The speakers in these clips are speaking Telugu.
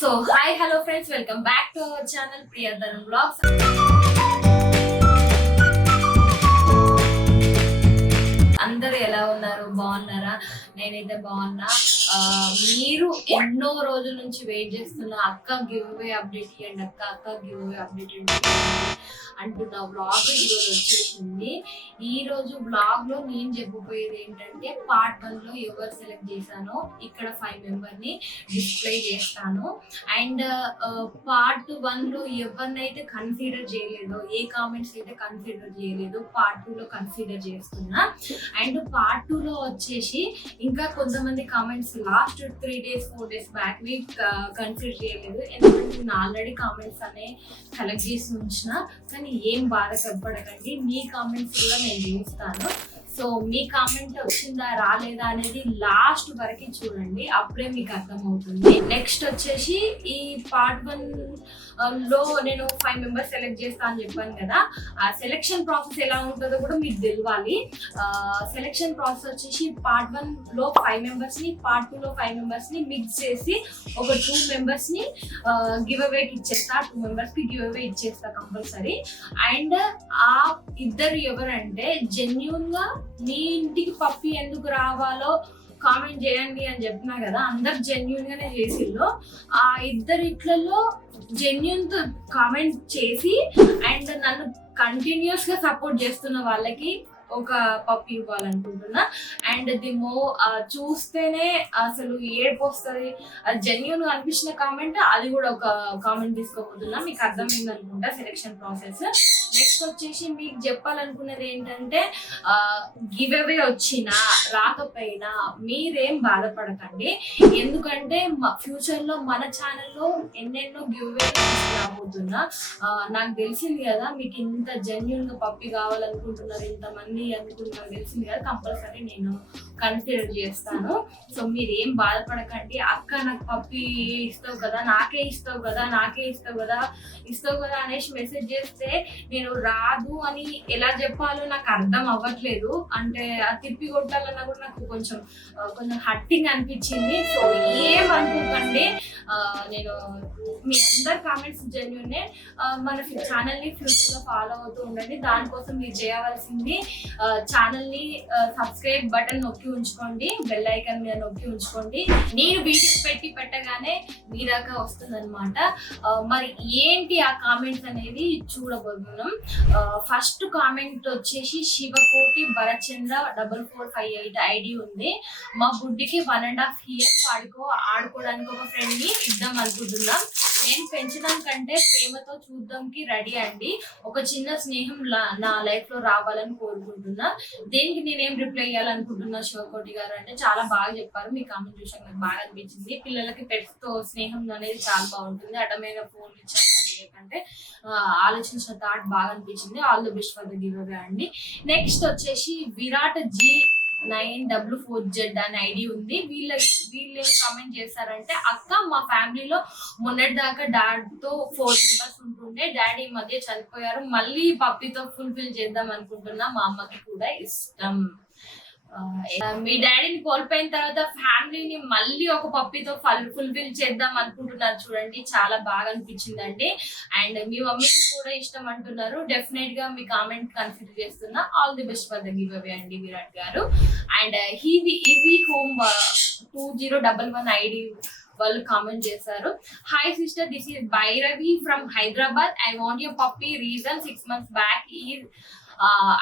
So hi hello friends, welcome back to our channel Priyadanam blogs. అందరూ ఎలా ఉన్నారు? బాగున్నారా? నేనైతే బాగున్నా. మీరు ఎన్నో రోజుల నుంచి వెయిట్ చేస్తున్న అక్క గివ్ అవే అప్డేట్ ఇవ్వండి, అక్క గివ్ అవే అప్డేట్ అంటున్న వ్లాగ్ ఈరోజు వచ్చేసింది. ఈ రోజు వ్లాగ్ లో నేను చెప్పబోయేది ఏంటంటే పార్ట్ 1 లో ఎవరు సెలెక్ట్ చేశానో ఇక్కడ 5 మెంబర్ని డిస్ప్లే చేస్తాను. అండ్ పార్ట్ 1 లో ఎవరినైతే కన్సిడర్ చేయలేదో, ఏ కామెంట్స్ అయితే కన్సిడర్ చేయలేదో పార్ట్ 2 లో కన్సిడర్ చేస్తున్నా. అండ్ పార్ట్ 2 లో వచ్చేసి ఇంకా కొంతమంది comments last 3 days 4 days back we consider చేయలేదు, ఎందుకంటే నేను ఆల్రెడీ కామెంట్స్ అనే కలెక్ట్ చేసి ఉంచిన. కానీ ఏం బాధపడకండి, మీ కామెంట్స్ కూడా నేను చూస్తాను. సో మీ కామెంట్ వచ్చిందా రాలేదా అనేది లాస్ట్ వరకు చూడండి, అప్పుడే మీకు అర్థమవుతుంది. నెక్స్ట్ వచ్చేసి ఈ పార్ట్ 1 లో నేను 5 మెంబర్స్ సెలెక్ట్ చేస్తా అని చెప్పాను కదా, ఆ సెలెక్షన్ ప్రాసెస్ ఎలా ఉంటుందో కూడా మీకు తెలియాలి. సెలెక్షన్ ప్రాసెస్ వచ్చేసి పార్ట్ 1 లో 5 మెంబర్స్ని, పార్ట్ 2 లో 5 మెంబర్స్ని మిక్స్ చేసి ఒక 2 మెంబర్స్ని గివ్ అవేకి ఇచ్చేస్తా, 2 మెంబర్స్కి గివ్ అవే ఇచ్చేస్తా కంపల్సరీ. అండ్ ఆ ఇద్దరు ఎవరంటే జెన్యూన్ గా మీ ఇంటికి పప్పి ఎందుకు రావాలో కామెంట్ చేయండి అని చెప్పినా కదా, అందరు జెన్యూన్ గానే చేసిళ్ళు. ఆ ఇట్లలో జెన్యూన్ తో కామెంట్ చేసి అండ్ నన్ను కంటిన్యూస్ గా సపోర్ట్ చేస్తున్న వాళ్ళకి ఒక పప్పి ఇవ్వాలనుకుంటున్నా. అండ్ చూస్తేనే అసలు ఏడుపు వస్తుంది, అది జెన్యూన్ గా అనిపించిన కామెంట్, అది కూడా ఒక కామెంట్ తీసుకోబోతున్నా. మీకు అర్థమైంది అనుకుంటా సెలెక్షన్ ప్రాసెస్. నెక్స్ట్ వచ్చేసి మీకు చెప్పాలనుకున్నది ఏంటంటే గివ్ అవే వచ్చినా రాకపోయినా మీరేం బాధపడకండి, ఎందుకంటే ఫ్యూచర్ లో మన ఛానల్లో ఎన్నెన్నో గివ్ అవే రాబోతున్నా. నాకు తెలిసింది కదా మీకు ఇంత జెన్యూన్ గా పప్పి కావాలనుకుంటున్నారు, ఇంతమంది అనుకుంటున్నారు తెలిసింది కదా, కంపల్సరీ నేను కన్సిడర్ చేస్తాను. సో మీరు ఏం బాధపడకండి, అక్క నాకు పప్పి ఇస్తావు కదా, నాకే ఇస్తావు కదా అనేసి మెసేజ్ చేస్తే నేను రాదు అని ఎలా చెప్పాలో నాకు అర్థం అవ్వట్లేదు. అంటే ఆ తిప్పి కొట్టాలన్నా కూడా నాకు కొంచెం హట్టింగ్ అనిపించింది. సో ఏమనుకోకండి, నేను మీ అందరు కామెంట్స్ జెన్యూనే. మన ఛానల్ ని ఫ్యూచర్ లో ఫాలో అవుతూ ఉండండి. దానికోసం మీరు చేయవలసింది ఛానల్ ని సబ్స్క్రైబ్ బటన్ నొక్కి ఉంచుకోండి, బెల్ ఐకాన్ మీద నొక్కి ఉంచుకోండి. నేను వీడియోస్ పెట్టగానే మీ దాకా వస్తుందన్నమాట. మరి ఏంటి ఆ కామెంట్స్ అనేది చూడబోతున్నాం. ఫస్ట్ కామెంట్ వచ్చేసి శివకోటి భరచంద్ర 4458 ఐడి ఉంది. మా బుడ్డికి 1.5 years, వాడికో ఆడుకోవడానికి ఒక ఫ్రెండ్ ని ఇద్దాం అనుకుంటున్నాం. నేను పెంచడం కంటే ప్రేమతో చూద్దాంకి రెడీ అండి. ఒక చిన్న స్నేహం నా లైఫ్ లో రావాలని కోరుకుంటున్నా. దేనికి నేనేం రిప్లై ఇవ్వాలనుకుంటున్నా శివకోటి గారు అంటే, చాలా బాగా చెప్పారు, మీ కామెంట్ చూసాక నాకు బాగా అనిపించింది. పిల్లలకి పెట్స్ తో స్నేహం అనేది చాలా బాగుంటుంది, అడ్డమైన ఫోన్ ఇచ్చాను కంటే ఆలోచించిన థాట్ బాగా అనిపించింది. All the best for the giveaway అండి. నెక్స్ట్ వచ్చేసి విరాట్ G944Z అనే ఐడి ఉంది. వీళ్ళు ఏం కామెంట్ చేశారంటే, అక్క మా ఫ్యామిలీలో మొన్నటి దాకా డాడీతో 4 members ఉంటుండే, డాడీ ఈ మధ్య చనిపోయారు, మళ్ళీ పప్పితో ఫుల్ఫిల్ చేద్దాం అనుకుంటున్నా, మా అమ్మకి కూడా ఇష్టం. మీ డాడీని కోల్పోయిన తర్వాత ఫ్యామిలీని మళ్ళీ ఒక పప్పితో ఫుల్ఫిల్ చేద్దాం అనుకుంటున్నారు చూడండి, చాలా బాగా అనిపించిందండి. అండ్ మీ మమ్మీకి కూడా ఇష్టం అంటున్నారు, డెఫినెట్ గా మీ కామెంట్ కన్సిడర్ చేస్తున్నా. All the best for the giveaway అండి విరాట్ గారు. అండ్ ఇవి హోమ్ 2011 ఐడి వాళ్ళు కామెంట్ చేశారు. Hi sister, this is Bhairavi from Hyderabad. I want your puppy. Reason 6 months back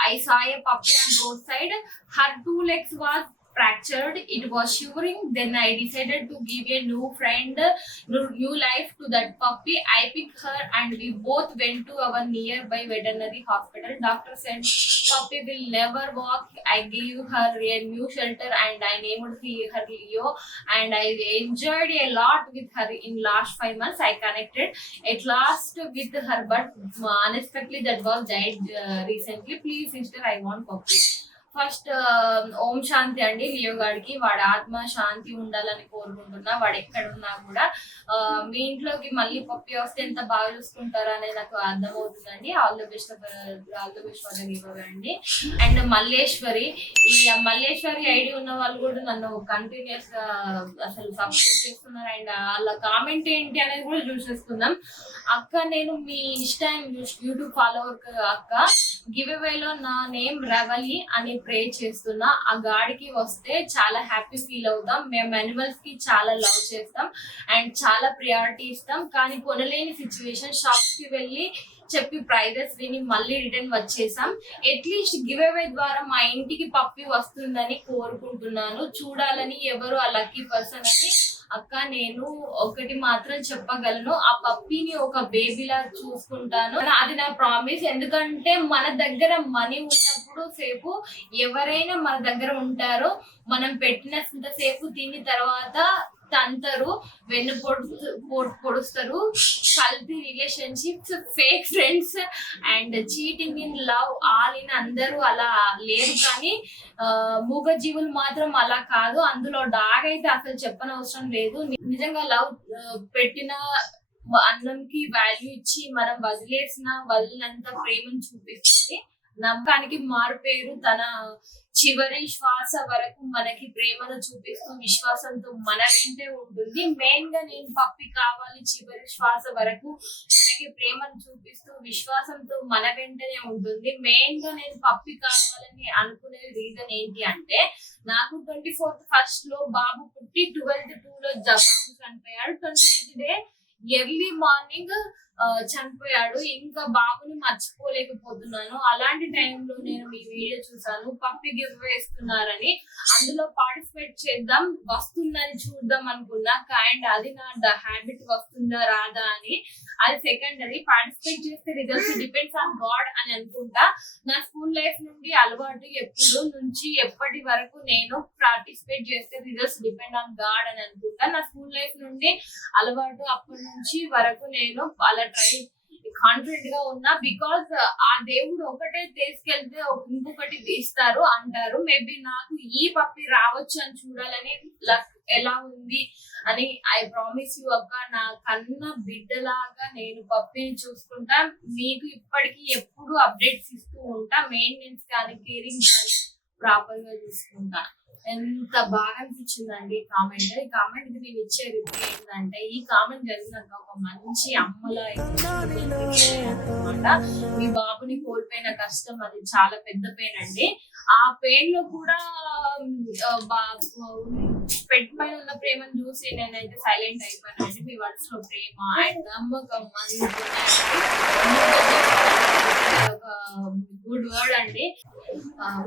I saw a puppy on roadside. Her 2 legs was fractured. It was shivering. Then I decided to give a new life to that puppy. I picked her and we both went to our nearby veterinary hospital. Doctor said puppy will never walk. I gave her a new shelter and I named her Leo, and I enjoyed a lot with her in last 5 months. I connected at last with her, but unexpectedly that was died recently. Please sister, I want puppy. First ఓం శాంతి అండి లియో గాడికి. వాడి ఆత్మ శాంతి ఉండాలని కోరుకుంటున్నా. వాడు ఎక్కడున్నా కూడా మీ ఇంట్లోకి మళ్ళీ పప్పి వస్తే ఎంత బాగా చూసుకుంటారా అనేది నాకు అర్థమవుతుందండి. All the best for give అండి. అండ్ మల్లేశ్వరి, ఈ మల్లేశ్వరి ఐడి ఉన్న వాళ్ళు కూడా నన్ను కంటిన్యూస్ గా అసలు సపోర్ట్ చేస్తున్నారు. అండ్ వాళ్ళ కామెంట్ ఏంటి అనేది కూడా చూసేసుకుందాం. అక్క, నేను మీ ఇన్స్టా యూట్యూబ్ ఫాలోవర్ అక్క, గివ్ అవేలో నా నేమ్ రవలి అని ప్రే చేస్తున్నా. ఆ గాడికి వస్తే చాలా హ్యాపీ ఫీల్ అవుతాం. మేము అనిమల్స్ కి చాలా లవ్ చేస్తాం అండ్ చాలా ప్రియారిటీ ఇస్తాం. కానీ కొనలేని సిచ్యువేషన్, షాప్స్ కి వెళ్ళి చెప్పి ప్రైజెస్ విని మళ్ళీ రిటర్న్ వచ్చేసాం. అట్లీస్ట్ గివ్ అవే ద్వారా మా ఇంటికి పప్పి వస్తుందని కోరుకుంటున్నాను. చూడాలని ఎవరు ఆ లక్కీ పర్సన్ అని. అక్క, నేను ఒకటి మాత్రం చెప్పగలను, ఆ పప్పిని ఒక బేబీలా చూసుకుంటాను. అది నా ప్రామిస్. ఎందుకంటే మన దగ్గర మనీ ఉన్నప్పుడు సేపు ఎవరైనా మన దగ్గర ఉంటారో, మనం పెట్టినంత సేపు తిని తర్వాత తంతరు, వెన్ను పొడుస్తారు. కల్తీ relationships, fake friends and cheating in love, all in అందరూ అలా లేరు. కానీ మూగ జీవులు మాత్రం అలా కాదు. అందులో డాగ్ అయితే అసలు చెప్పనవసరం లేదు. నిజంగా లవ్ పెట్టిన అన్నంకి వాల్యూ ఇచ్చి మనం వదిలినంత ప్రేమను చూపిస్తుంది. నమ్మకానికి మారు పేరు. తన చివరి శ్వాస వరకు మనకి ప్రేమను చూపిస్తూ విశ్వాసంతో మన వెంటే ఉంటుంది. మెయిన్ గా నేను పప్పి కావాలి, చివరి శ్వాస వరకు మనకి ప్రేమను చూపిస్తూ విశ్వాసంతో మన వెంటనే ఉంటుంది. మెయిన్ గా నేను పప్పి కావాలని అనుకునే రీజన్ ఏంటి అంటే, నాకు 24th ఫస్ట్ లో బాబు పుట్టి 12th 2 లో బాబు చనిపోయాడు. 28th డే ఎర్లీ మార్నింగ్ చనిపోయాడు. ఇంకా బాబుని మర్చిపోలేకపోతున్నాను. అలాంటి టైంలో నేను మీ వీడియో చూసాను, పప్పి గివ్ వేస్తున్నారని. అందులో పార్టిసిపేట్ చేద్దాం, వస్తుందని చూద్దాం అనుకున్నా. అండ్ అది నా హ్యాబిట్, వస్తుందా రాదా అని. అది సెకండరీ. పార్టిసిపేట్ చేస్తే రిజల్ట్స్ డిపెండ్స్ ఆన్ గాడ్ అని అనుకుంటా. నా స్కూల్ లైఫ్ నుండి అలవాటు, ఎప్పటి వరకు నేను పార్టిసిపేట్ చేస్తే రిజల్ట్స్ డిపెండ్ ఆన్ గాడ్ అని అనుకుంటా. నా స్కూల్ లైఫ్ నుండి అలవాటు, అప్పటి నుంచి వరకు నేను అలా కాన్ఫిడెంట్ గా ఉన్నా. బికాస్ ఆ దేవుడు ఒకటే తీసుకెళ్తే ఇంకొకటి తీస్తారు అంటారు. మేబీ నాకు ఈ పప్పి రావచ్చు అని చూడాలని, లక్ ఎలా ఉంది అని. ఐ ప్రామిస్ యూ అక్క, నా కన్న బిడ్డలాగా నేను పప్పిని చూసుకుంటా. మీకు ఇప్పటికీ ఎప్పుడు అప్డేట్స్ ఇస్తూ ఉంటా. మెయింటెనెన్స్ కానీ, కేరింగ్ కానీ ప్రాపర్ గా చూసుకుంటా. ఎంత బాగా అనిపించిందండి ఈ కామెంట్ కి నేను ఇచ్చే రిప్లై ఏంటంటే, ఈ కామెంట్ జరిగినాక ఒక మంచి అమ్మలా అనమాట. మీ బాబుని కోల్పోయిన కష్టం అది చాలా పెద్ద పెయిన్ అండి. ఆ పెయిన్ లో కూడా పెట్ పైన ఉన్న ప్రేమను చూసి నేనైతే సైలెంట్ అయిపోయానండి. మీ వర్డ్స్ లో ప్రేమ అండ్ నమ్మకం గుడ్ వర్డ్ అండి.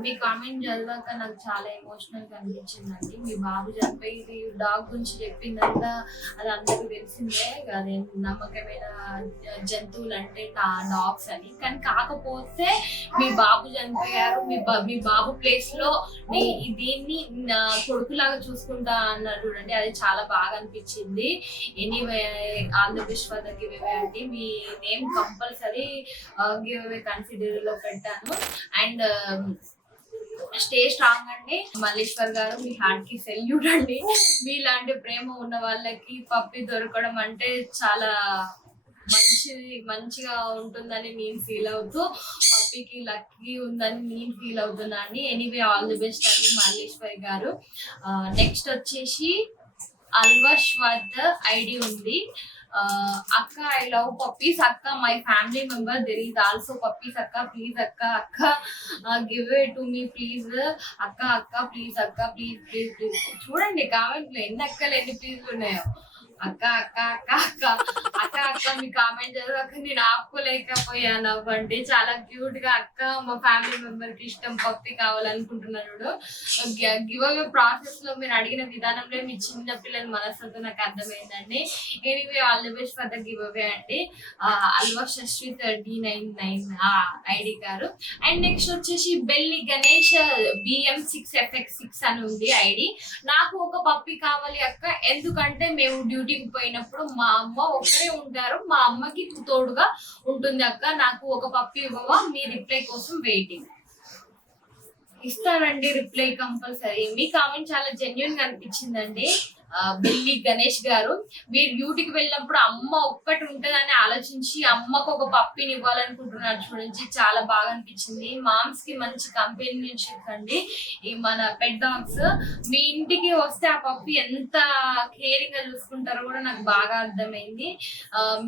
మీ కామెంట్ చదివాక నాకు చాలా ఎమోషనల్ గా అనిపించిందండి. మీ బాబు చనిపోయి డాగ్ గురించి చెప్పిందంతా అది అందరికి తెలిసిందే. అదే నమ్మకమైన జంతువులు అంటే డాగ్స్ అని. కానీ కాకపోతే మీ బాబు చనిపోయారు, మీ బాబు ప్లేస్ లో దీన్ని కొడుకులాగా చూసుకుంటా అన్నారు చూడండి. అది చాలా బాగా అనిపించింది. Anyway, all the best for the giveaway అండి. మీ name compulsory giveaway consider లో పెట్టాను. అండ్ స్టే స్ట్రాంగ్ అండి. మల్లేశ్వర్ గారు, మీ హార్ట్ కి సెల్యూట్ అండి. మీలాంటి ప్రేమ ఉన్న వాళ్ళకి పప్పి దొరకడం అంటే చాలా మంచిగా ఉంటుందని నేను ఫీల్ అవుతూ, పప్పికి లక్కీ ఉందని నేను ఫీల్ అవుతున్నా అండి. ఎనీవే, ఆల్ ది బెస్ట్ అండి మల్లేశ్వరి గారు. నెక్స్ట్ వచ్చేసి అల్వశ్వత్ ఐడి ఉంది. అక్క, ఐ లవ్ పప్పీస్ అక్క, my family member there is also puppies అక్క, ప్లీజ్ అక్క give it to me please అక్క ప్లీజ్ అక్క ప్లీజ్. చూడండి కామెంట్ లో ఎన్ని అక్కలు ఎన్ని ప్లీజ్లు ఉన్నాయో. అక్క మీ కామెంట్ చదివాక నేను ఆపుకోలేకపోయాను అవ్వండి. చాలా క్యూట్ గా అక్క, మా ఫ్యామిలీ మెంబర్ కి ఇష్టం పప్పి కావాలనుకుంటున్నాడు. గివ్ అవే ప్రాసెస్ లో మీరు అడిగిన విధానంలో మీ చిన్న పిల్లల మనసుతో నాకు అర్థమైందండి. Anyway, all the best for the giveaway అండి. అల్వా శశ్వి 3999 ఐడి గారు. అండ్ నెక్స్ట్ వచ్చేసి బెల్లి గణేష్ BM6FX6 అని ఉంది ఐడి. నాకు ఒక పప్పి కావాలి అక్క, ఎందుకంటే మేము డ్యూటీకి పోయినప్పుడు మా అమ్మ ఒకరే ఉంటారు, మా అమ్మకి తోడుగా ఉంటుంది అక్క, నాకు ఒక పప్పి ఇవ్వవా, మీ రిప్లై కోసం వెయిటింగ్. ఇస్తానండి రిప్లై కంపల్సరీ. మీ కామెంట్ చాలా జెన్యున్ గా అనిపించిందండి. బెల్లి గణేష్ గారు, మీరు డ్యూటీకి వెళ్ళినప్పుడు అమ్మ ఒక్కటి ఉంటుందని ఆలోచించి అమ్మకు ఒక పప్పిని ఇవ్వాలనుకుంటున్నారు చూడండి, చాలా బాగా అనిపించింది. మామ్స్ కి మంచి కంపెనీషిప్ అండి ఈ మన పెట్ డాగ్స్. మీ ఇంటికి వస్తే ఆ పప్పి ఎంత కేరింగ్ గా చూసుకుంటారో కూడా నాకు బాగా అర్థమైంది.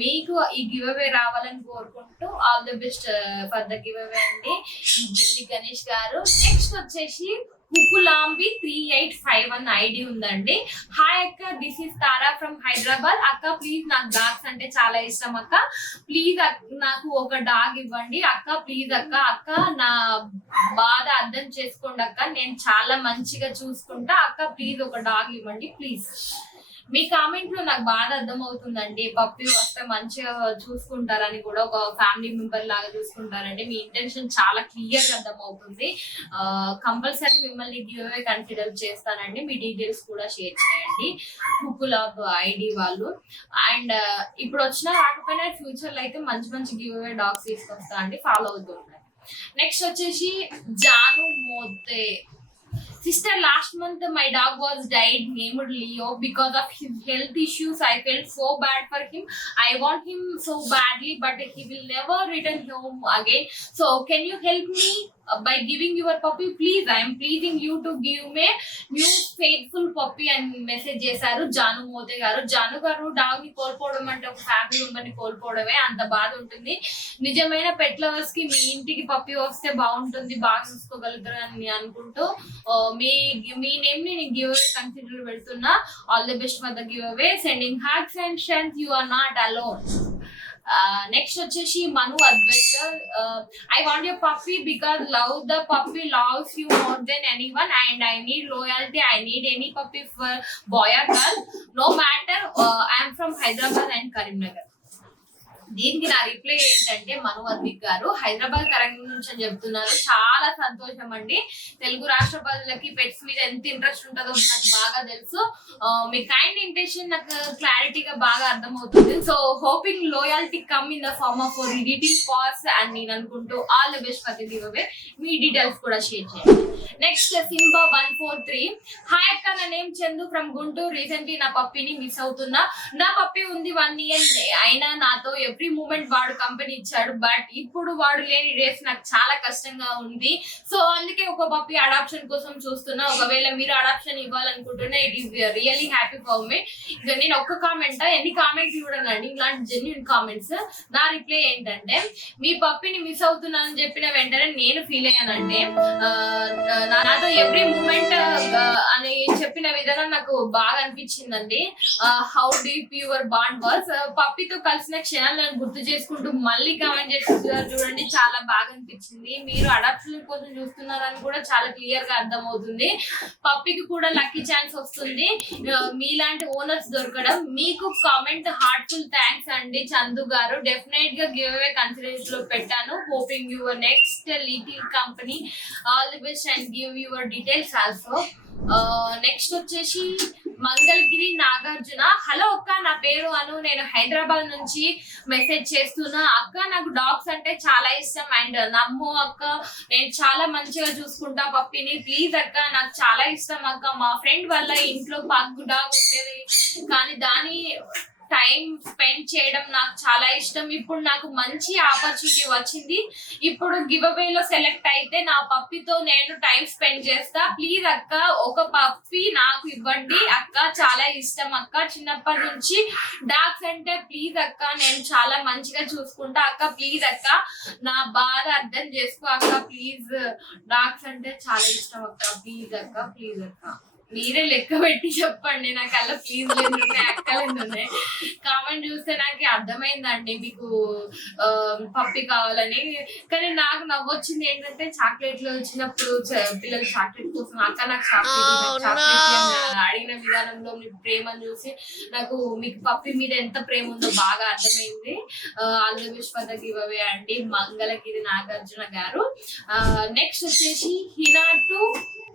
మీకు ఈ గివ్ అవే రావాలని కోరుకుంటూ all the best for the giveaway అండి బెల్లి గణేష్ గారు. నెక్స్ట్ వచ్చేసి కుకులాంబి 3851 ఐడి ఉందండి. హాయ్ అక్క, this is Tara from Hyderabad. అక్క ప్లీజ్, నాకు డాగ్స్ అంటే చాలా ఇష్టం అక్క, ప్లీజ్ నాకు ఒక డాగ్ ఇవ్వండి అక్క, ప్లీజ్ అక్క. అక్క నా బాధ అర్థం చేసుకోండి అక్క, నేను చాలా మంచిగా చూసుకుంటా అక్క, ప్లీజ్ ఒక డాగ్ ఇవ్వండి ప్లీజ్. మీ కామెంట్ లో నాకు బాగా అర్థం అవుతుందండి. పప్పి వస్తే మంచిగా చూసుకుంటారని, కూడా ఒక ఫ్యామిలీ మెంబర్ లాగా చూసుకుంటారండి. మీ ఇంటెన్షన్ చాలా క్లియర్ గా అర్థం అవుతుంది. కంపల్సరీ మిమ్మల్ని గివ్ అవే కన్సిడర్ చేస్తానండి. మీ డీటెయిల్స్ కూడా షేర్ చేయండి కుకులాబ్ ఐడి వాళ్ళు. అండ్ ఇప్పుడు వచ్చినా రాకపోయినా ఫ్యూచర్ లో అయితే మంచి మంచి గివ్ అవే డాగ్స్ తీసుకొస్తా అండి, ఫాలో అవుతుంటారు. నెక్స్ట్ వచ్చేసి Janu Mothe. Sister, last month my dog was died named Leo because of his health issues. I felt so bad for him. I want him so badly, but he will never return home again. So can you help me by giving your puppy? Please, I am pleasing you to give me new faithful puppy and message చేశారు జాను మోతే గారు. జాను గారు, డాగ్ ని కోల్పోవడం అంటే ఒక ఫ్యామిలీ మెంబర్ ని కోల్పోవడమే, అంత బాధ ఉంటుంది. నిజమైన పెట్ లవర్స్ కి మీ ఇంటికి పప్పి వస్తే బాగుంటుంది, బాగా చూసుకోగలుగుతారు అని అనుకుంటూ మీ నేమ్ ని నేను గివ్ అవే కన్సిడర్ పెడుతున్నా. All the best for the giveaway. Sending hugs and strength, you are not alone. Next వచ్చేసి Manu Advaitar. I want your puppy because love the puppy loves you more than anyone and I need loyalty. I need any puppy for boy or girl, no matter. I'm from Hyderabad and Karimnagar. దీనికి నా రిప్లై ఏంటంటే, మను అద్విక్ గారు హైదరాబాద్ కరీంనగర్ నుంచి అని చెప్తున్నారు. చాలా సంతోషం అండి. తెలుగు రాష్ట్ర ప్రజలకి పెట్స్ మీద ఎంత ఇంట్రెస్ట్ ఉంటుందో నాకు బాగా తెలుసు. మీ కైండ్ ఇంటెన్షన్ నాకు క్లారిటీగా బాగా అర్థమవుతుంది. So hoping loyalty come in the form of reading pass అని నేను అనుకుంటూ all the best for the giveaway. మీ డీటెయిల్స్ కూడా షేర్ చేయండి. Next Simba 143. హాయ్ అక్క, నా name Chandu from Guntur. Recently నా పప్పిని మిస్ అవుతున్నా. నా పప్పి ఉంది 1 year అయినా నాతో ఎవ్రీ మూమెంట్ వాడు కంపెనీ ఇచ్చాడు. బట్ ఇప్పుడు వాడు లేని డేస్ నాకు చాలా కష్టంగా ఉంది. సో అందుకే ఒక పప్పి అడాప్షన్ కోసం చూస్తున్నా. ఒకవేళ మీరు అడాప్షన్ ఇవ్వాలనుకుంటున్నా, it is really happy for me. నేను ఒక్క కామెంట్, ఎన్ని కామెంట్స్ చూడండి ఇలాంటి జెన్యున్ కామెంట్స్. నా రిప్లై ఏంటంటే, మీ పప్పిని మిస్ అవుతున్నానని చెప్పిన వెంటనే నేను ఫీల్ అయ్యానంటే, నాతో ఎవ్రీ మూమెంట్ అని చెప్పిన విధానం నాకు బాగా అనిపించిందండి. How deep your bond was. పప్పితో కలిసిన క్షణాలను గుర్తు చేసుకుంటూ మళ్ళీ కామెంట్ చేస్తున్నారు చూడండి, చాలా బాగా అనిపించింది. మీరు అడాప్షన్ కోసం చూస్తున్నారని కూడా చాలా క్లియర్ గా అర్థం అవుతుంది. పప్పికి కూడా లక్కీ ఛాన్స్ వస్తుంది మీలాంటి ఓనర్స్ దొరకడం. మీకు కామెంట్ హార్ట్ఫుల్ థ్యాంక్స్ అండి చందు గారు. డెఫినెట్ గా గివ్ అవే కన్సిడరేషన్ లో పెట్టాను. Hoping your next little company all the best and give your details also. Next వచ్చేసి మంగళగిరి నాగార్జున. హలో అక్క, నా పేరు అను, నేను హైదరాబాద్ నుంచి మెసేజ్ చేస్తున్నా. అక్క, నాకు డాగ్స్ అంటే చాలా ఇష్టం అండ్ నమ్ము అక్క, నేను చాలా మంచిగా చూసుకుంటా పప్పిని. ప్లీజ్ అక్క, నాకు చాలా ఇష్టం అక్క. మా ఫ్రెండ్ వల్ల ఇంట్లో పగ్గు డాగ్ ఉండేది, కానీ దాని టైం స్పెండ్ చేయడం నాకు చాలా ఇష్టం. ఇప్పుడు నాకు మంచి ఆపర్చునిటీ వచ్చింది. ఇప్పుడు గివ్ అవే లో సెలెక్ట్ అయితే నా పప్పితో నేను టైం స్పెండ్ చేస్తా. ప్లీజ్ అక్క, ఒక పప్పి నాకు ఇవ్వండి అక్క, చాలా ఇష్టం అక్క. చిన్నప్పటి నుంచి డాగ్స్ అంటే ప్లీజ్ అక్క, నేను చాలా మంచిగా చూసుకుంటా అక్క. ప్లీజ్ అక్క, నా బాధ అర్థం చేసుకో అక్క. ప్లీజ్, డాగ్స్ అంటే చాలా ఇష్టం అక్క. ప్లీజ్ అక్క, ప్లీజ్ అక్క. మీరే లెక్క పెట్టి చెప్పండి, నాకు అలా ప్లీజ్ లేదు ఉన్నాయి. కామెంట్ చూస్తే నాకు అర్థమైందండి మీకు పప్పి కావాలని. కానీ నాకు నవ్వొచ్చింది ఏంటంటే, చాక్లెట్లు వచ్చినప్పుడు పిల్లలు చాక్లెట్ కోసం అక్క నాకు చాక్లెట్ అడిగిన విధానంలో మీ ప్రేమను చూసి నాకు మీకు పప్పి మీద ఎంత ప్రేమ ఉందో బాగా అర్థమైంది. All the best for the giveaway అండి మంగళగిరి నాగార్జున గారు. నెక్స్ట్ వచ్చేసి హినా టు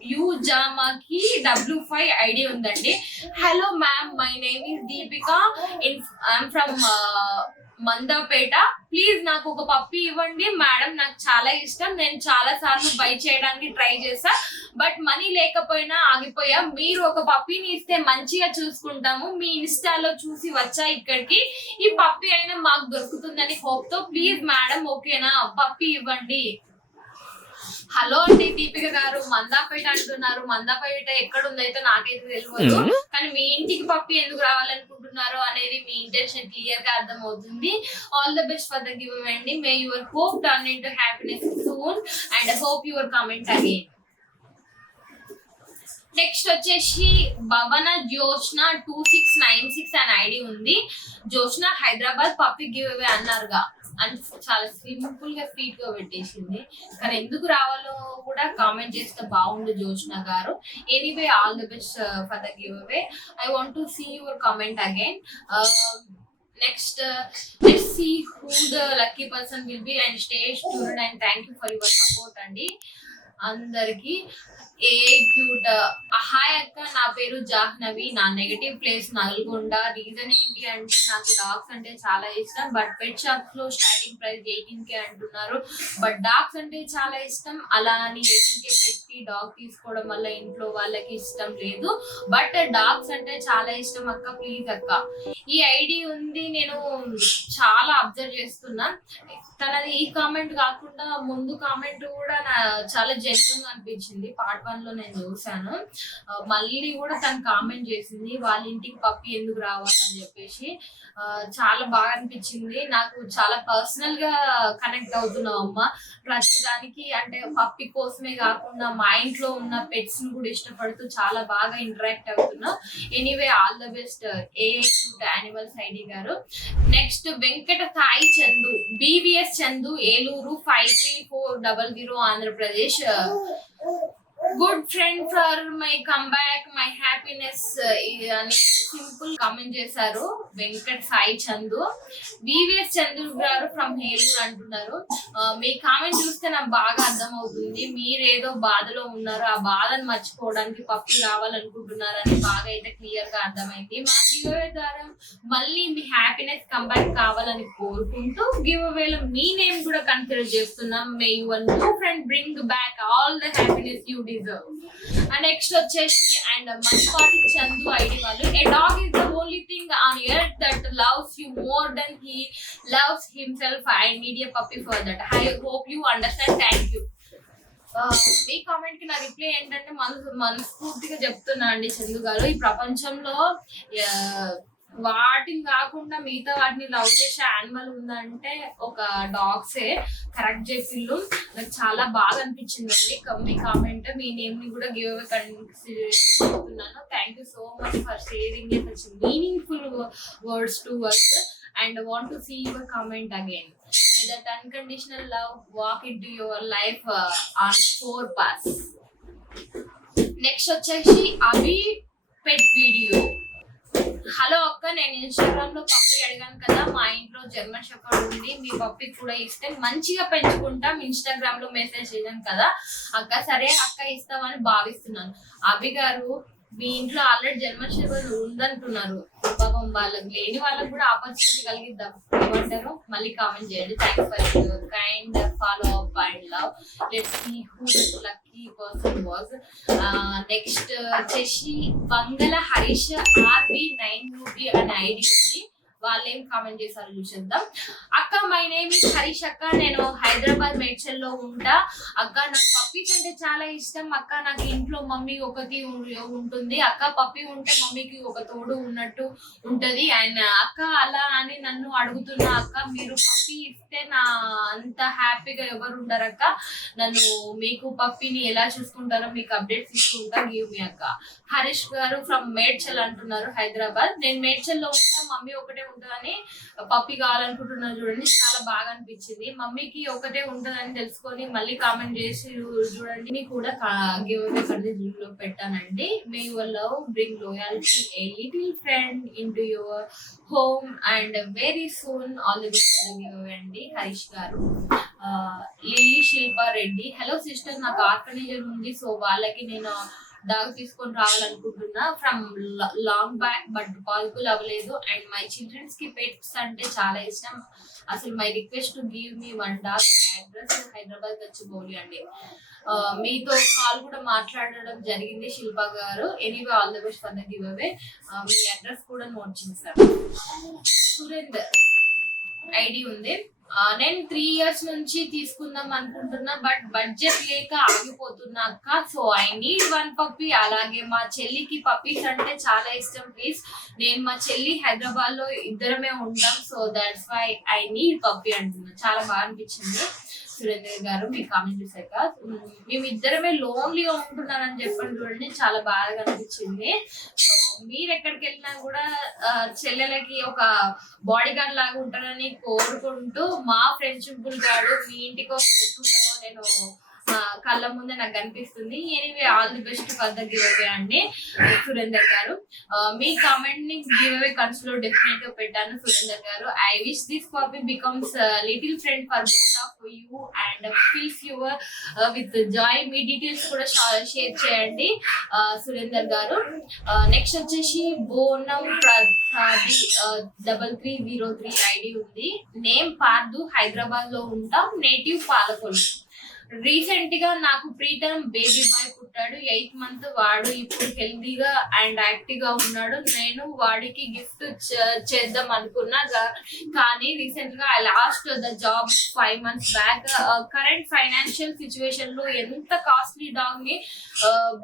యూ జామాకి W5 ఐడి ఉందండి. Hello ma'am, my name is Deepika. I'm from Mandapeta. Please నాకు ఒక పప్పి ఇవ్వండి మేడం, నాకు చాలా ఇష్టం, నేను చాలా సార్లు బై చేయడానికి ట్రై చేసా, బట్ మనీ లేకపోయినా ఆగిపోయా. మీరు ఒక పప్పిని ఇస్తే మంచిగా చూసుకుంటాము, మీ ఇన్స్టాలో చూసి వచ్చా ఇక్కడికి, ఈ పప్పి అయినా మాకు దొరుకుతుందని హోప్ తో ప్లీజ్ మేడం ఓకేనా, పప్పి ఇవ్వండి. హలో అండి దీపిక గారు, మందాపేట అంటున్నారు. మందాపేట ఎక్కడ ఉందైతే నాకైతే తెలియదు, కానీ మీ ఇంటికి పప్పి ఎందుకు రావాలనుకుంటున్నారు అనేది మీ ఇంటెన్షన్ క్లియర్ గా అర్థం అవుతుంది. All the best for the giveaway అండి. May your hope turn into happiness soon and hope your comment again. Next వచ్చేసి భవన జ్యోష్న 2696 అని ఐడి ఉంది. జ్యోష్న హైదరాబాద్ పప్పి గివ్ అవే అన్నారుగా అని చాలా సింపుల్ గా స్వీట్ గా పెట్టేసింది, కానీ ఎందుకు రావాలో కూడా కామెంట్ చేస్తే బాగుండు జ్యోష్న గారు. Anyway all the best for the giveaway. I want to see your comment again. Next let's see who the lucky person will be and stay tuned and thank you for your support అండి అందరికి. ఏ క్యూట్ హాయ్ అక్క, నా పేరు జాహ్నవి, నా నెగటివ్ ప్లేస్ నల్గొండ. రీజన్ ఏంటి అంటే నాకు డాగ్స్ అంటే చాలా ఇష్టం, బట్ పెట్ షాప్స్ లో స్టార్టింగ్ ప్రైస్ 18K అంటున్నారు, బట్ డాగ్స్ అంటే చాలా ఇష్టం. అలా అని 18K పెట్టి డాగ్ తీసుకోవడం వల్ల ఇంట్లో వాళ్ళకి ఇష్టం లేదు, బట్ డాగ్స్ అంటే చాలా ఇష్టం అక్క, ప్లీజ్ అక్క. ఈ ఐడి ఉంది, నేను చాలా అబ్జర్వ్ చేస్తున్నా. తనది ఈ కామెంట్ కాకుండా ముందు కామెంట్ కూడా చాలా జెన్యున్ గా అనిపించింది. పార్ట్ 1 లో నేను చూసాను, మళ్ళీ కూడా తను కామెంట్ చేసింది వాళ్ళ ఇంటికి పప్పి ఎందుకు రావాలని చెప్పేసి. చాలా బాగా అనిపించింది నాకు, చాలా పర్సనల్ గా కనెక్ట్ అవుతున్నావు అమ్మ ప్రతి దానికి. అంటే పప్పి కోసమే కాకుండా మా ఇంట్లో ఉన్న పెట్స్ ని కూడా ఇష్టపడుతూ చాలా బాగా ఇంటరాక్ట్ అవుతున్నావు. Anyway all the best a animals ID garu. Next Venkata Sai Chandu, BVS Chandu, Eluru 53400 Andhra Pradesh. Good friend for my comeback my happiness అని సింపుల్ కామెంట్ చేశారు వెంకట్ సాయి చందు. వివిఎస్ చంద్రు గారు ఫ్రమ్ ఏలూరు అంటున్నారు. మీ కామెంట్ చూస్తే నాకు బాగా అర్థం అవుతుంది, మీరేదో బాధలో ఉన్నారు, ఆ బాధను మర్చిపోవడానికి పప్పి రావాలనుకుంటున్నారు అని బాగా అయితే క్లియర్ గా అర్థమైంది. మా గివ్ అవే ద్వారా మళ్ళీ మీ హ్యాపీనెస్ కంబ్యాక్ కావాలని కోరుకుంటూ గివ్ అవేలో మీ నేమ్ కూడా కన్సిడర్ చేస్తున్నాం. May your new friend bring back all the happiness you deserve. Next వచ్చేసి అండ్ మణిపాటి చందు ఐడి వాళ్ళు, a dog is the only thing on earth that loves you more than he loves himself. I need a puppy for that. I hope you understand. Thank you. మీ కామెంట్ కి నా రిప్లై ఏంటంటే మనస్ఫూర్తిగా చెప్తున్నా అండి చందు గారు, ఈ ప్రపంచంలో వాటిని కాకుండా మిగతా వాటిని లవ్ చేసే యానిమల్ ఉందంటే ఒక డాగ్సే. కరెక్ట్ చెప్పిళ్ళు, నాకు చాలా బాగా అనిపించిందండి మీ కామెంట్. మీ నేమ్ ని కూడా గివ్ అవే కన్సిడరేషన్ చెప్తున్నాను. Thank you so much for sharing such meaningful words to us and want to see your comment again. May that unconditional love walk into your life on 4 paths. Next వచ్చేసి అభి పెట్ వీడియో. హలో అక్క, నేను ఇన్స్టాగ్రామ్ లో పప్పి అడిగాను కదా, మా ఇంట్లో జర్మన్ షెపర్డ్ ఉంది, మీ పప్పి కూడా ఇస్తే మంచిగా పెంచుకుంటాం, ఇన్స్టాగ్రామ్ లో మెసేజ్ చేశాను కదా అక్క. సరే అక్క ఇస్తామని భావిస్తున్నాను. అభి గారు మీ ఇంట్లో ఆల్రెడీ జర్మన్ షెపర్డ్ ఉందంటున్నారు, పాపం వాళ్ళకి లేని వాళ్ళకి కూడా ఆపర్చునిటీ కలిగిద్దాం, ఏమంటారు? మళ్ళీ కామెంట్ చేయండి. Thanks for your kind follow up and love. Let's see who the lucky person was. Next వచ్చేసి బంగళ హరీష్ RB9UB అనే ఐడి ఉంది, వాళ్ళు ఏం కామెంట్ చేశారు చూసేద్దాం. అక్క మై నేమ్ ఇస్ హరీష్ అక్క, నేను హైదరాబాద్ మేడ్చల్ లో ఉంటా అక్క. నాకు పప్పీస్ అంటే చాలా ఇష్టం అక్క. నాకు ఇంట్లో మమ్మీ ఒకటి ఉంటుంది అక్క, పప్పి ఉంటే మమ్మీకి ఒక తోడు ఉన్నట్టు ఉంటది అండ్ అక్క. అలా అని నన్ను అడుగుతున్నా అక్క, మీరు పప్పి ఇస్తే నా అంత హ్యాపీగా ఎవరు ఉండరు అక్క. నన్ను మీకు పప్పిని ఎలా చూసుకుంటారో మీకు అప్డేట్స్ ఇస్తూ ఉంటా, గివ్ మీ అక్క. హరీష్ గారు ఫ్రమ్ మేడ్చల్ అంటున్నారు, హైదరాబాద్. నేను మేడ్చల్ లో ఉంటా, మమ్మీ ఒకటే ఉంటుందని పప్పి కావాలనుకుంటున్నాను. చూడండి చాలా బాగా అనిపించింది. మమ్మీకి ఒకటే ఉంటుందని తెలుసుకొని మళ్ళీ కామెంట్ చేసి చూడండి కూడా గివ్ అవే కంటెంట్ లో పెట్టానండి. May your love bring loyalty a little friend in to your home and very soon all the best giveaway అండి Harish garu. Lilly Shilpa Reddy, hello sister, నాకు ఆర్గనైజర్ ఉంది, సో వాళ్ళకి నేను డాగ్ తీసుకొని రావాలనుకుంటున్నా from long back, but possible అవ్వలేదు. అండ్ మై చిల్డ్రన్స్ కి పెట్స్ అంటే చాలా ఇష్టం. అసలు my request to give me one dog. My address Hyderabad Gachibowli అండి. మీతో కాల్ కూడా మాట్లాడడం జరిగింది శిల్ప గారు. Anyway all the best for the giveaway. Me address కూడా నోట్ చేశాను. సురేందర్ ఐడి ఉంది. నేను 3 years నుంచి తీసుకుందాం అనుకుంటున్నా, బట్ బడ్జెట్ లేక ఆగిపోతున్నా అక్క. So I need 1 puppy. అలాగే మా చెల్లికి పప్పీస్ అంటే చాలా ఇష్టం. ప్లీజ్, నేను మా చెల్లి హైదరాబాద్ లో ఇద్దరమే ఉంటాం. So that's why I need puppy అంటున్నా. చాలా బాగా అనిపించింది సురేందర్ గారు మీ కామెంట్ చూసాక. మేము ఇద్దరమే లోన్లీగా ఉంటున్నారని చెప్పండి చూడండి, చాలా బాగా అనిపించింది. సో మీరు ఎక్కడికి వెళ్ళినా కూడా చెల్లెలకి ఒక బాడీ గార్డ్ లాగా ఉంటారని కోరుకుంటూ, మా ఫ్రెండ్షిప్ గాడు మీ ఇంటికి వస్తే ఎట్లుంటారో నేను కళ్ళ ముందే నాకు కనిపిస్తుంది. Anyway all the best for the giveaway అండి సురేందర్ గారు. మీ కామెంట్ ని గివ్ అవే కన్స్ లో డెఫినెట్ గా పెట్టాను సురేందర్ గారు. I wish this copy becomes little friend for both of you and feels your with Joy. Me details కూడా షేర్ చేయండి సురేందర్ గారు. నెక్స్ట్ వచ్చేసి బోనం ప్రసాది 3303 ఐడి ఉంది. నేమ్ పార్దు, హైదరాబాద్ లో ఉంటాం, నేటివ్ పాలకొల్లు. రీసెంట్ గా నాకు ప్రీటర్మ్ బేబీ బాయ్ పుట్టాడు. 8th month. వాడు ఇప్పుడు హెల్దీగా అండ్ యాక్టివ్ గా ఉన్నాడు. నేను వాడికి గిఫ్ట్ చేద్దాం అనుకున్నా, కానీ రీసెంట్ గా I last the job 5 months back. Current financial situation లో ఎంత కాస్ట్లీ డాగ్ ని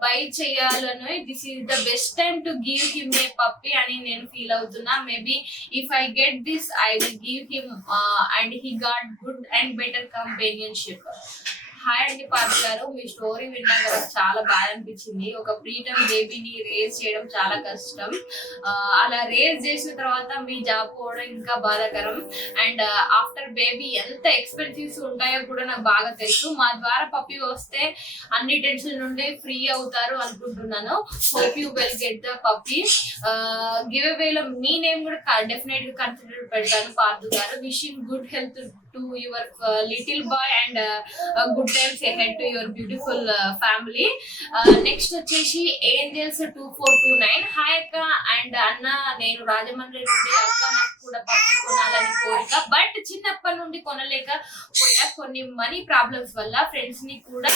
బై చేయాలని this is the best time to give him a puppy అని నేను ఫీల్ అవుతున్నా. Maybe if I get this I will give him and he got good and better కంపెనియన్షిప్. Hi అండి పార్వతి గారు, మీ స్టోరీ విన్నాక చాలా బాగా అనిపించింది. ఒక ప్రీటర్మ్ బేబీని రేజ్ చేయడం చాలా కష్టం. అలా రేజ్ చేసిన తర్వాత మీ జాబ్ పోవడం ఇంకా బాధాకరం. అండ్ ఆఫ్టర్ బేబీ ఎంత ఎక్స్పెన్సివ్స్ ఉంటాయో కూడా నాకు బాగా తెలుసు. మా ద్వారా పప్పీ వస్తే అన్ని టెన్షన్ నుండి ఫ్రీ అవుతారు అనుకుంటున్నాను. Hope you will get the puppy. గివ్ అవేలో మీ నేమ్ కూడా డెఫినెట్ గా కన్సిడర్ పెడతాను Parvati garu. Wishing good health to your little boy and good times ahead to your beautiful family. Next వచ్చేసి angels 2429. హాయ్ అక్క అండ్ అన్న, నేను రాజమండ్రి నుండి. అక్క నాకు కూడా పప్పి కొనాలని కోరిక, బట్ చిన్నప్పటి నుండి కొనలేకపోయా. కొన్ని మనీ ప్రాబ్లమ్స్ వల్ల ఫ్రెండ్స్ ని కూడా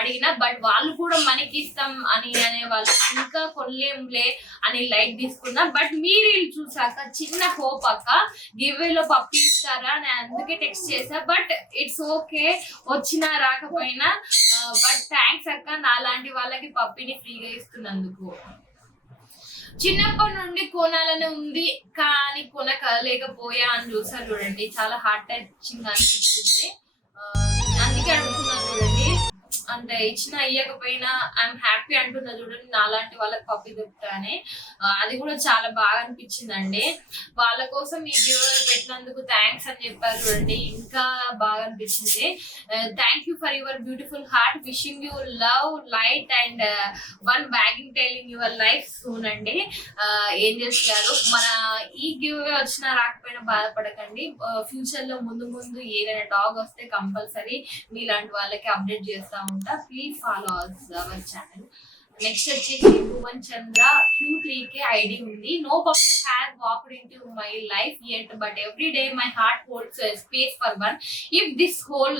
అడిగిన, బట్ వాళ్ళు కూడా మనకి ఇస్తాం అని అనేవాళ్ళు. ఇంకా కొనలేంలే అని లైట్ తీసుకున్నా. బట్ మీరు చూసాక చిన్న హోప్ అక్క, గివ్ లో పప్పి ఇస్తారా అని అందుకే టెక్స్ట్ చేసా. బట్ ఇట్స్ ఓకే, వచ్చినా రాకపోయినా. బట్ థ్యాంక్స్ అక్క, నా లాంటి వాళ్ళకి పప్పిని ఫ్రీగా ఇస్తున్నందుకు. చిన్నప్పటి నుండి కొనాలని ఉంది కానీ కొనలేకపోయా అని చూసారు చూడండి, చాలా హార్ట్ టచింగ్ అనిపించింది. అందుకే అడుగుతున్నాను చూడండి, అంటే ఇచ్చినా ఇయ్యకపోయినా ఐఎమ్ హ్యాపీ అంటున్నా చూడండి, నాలాంటి వాళ్ళకి పప్పి దొరుకుతాయని. అది కూడా చాలా బాగా అనిపించిందండి. వాళ్ళ కోసం ఈ గివ్ పెట్టినందుకు థ్యాంక్స్ అని చెప్పారు చూడండి, ఇంకా బాగా అనిపించింది. Thank you for your beautiful heart. Wishing you love, light and one wagging tail in your life soon అండి. ఏం చేస్తారు మన ఈ గివ్ వచ్చినా రాకపోయినా బాధపడకండి. ఫ్యూచర్ లో ముందు ముందు ఏదైనా డాగ్ వస్తే కంపల్సరీ మీలాంటి వాళ్ళకి అప్డేట్ చేస్తా ఉంటా. Please follow our channel. Next వచ్చేసి భువన్ చంద్ర Q3K ఐడి ఉంది. No puppy has walked into my life yet, but every day my heart holds space for one. If this whole